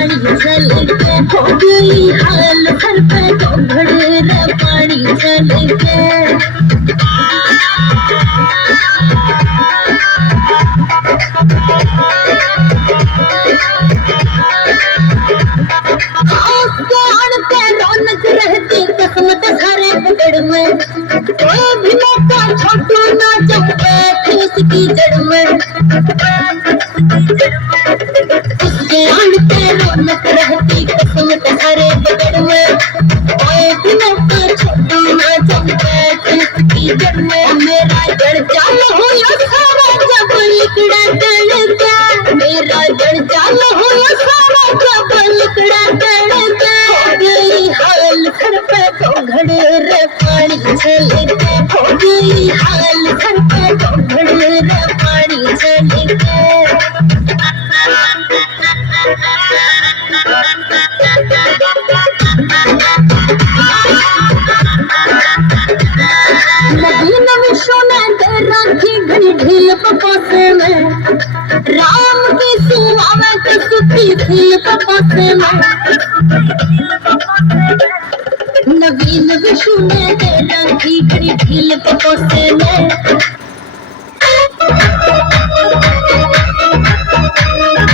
पानी चल के हो गई हाल घर पे तो घड़ेरा पानी चल के रौनक रहती किस्मत हरे पकड़ में कोई भी मौका छोटू ना जब बैठे उसकी जड़ में उसके आने रौनक रहती किस्मत हरे पकड़ में कोई भी मौका छोटू ना जब बैठे उसकी जड़ में मेरा जड़ चालू हो या सारा जब लिकड़ा डल का मेरा जड़ चालू हो या सारा जब लिकड़ा डल का हाल घर पे तो घड़ेरा पानी चल के हो गई हाल घर पे तो घड़ेरा पानी चल के नवीन विश्वना दे राखी घड़ी ढील पपासे में राम की सेवा में तो सुखी थी पपासे में नवीन विश्व में दे राखी घड़ी ढील पपासे में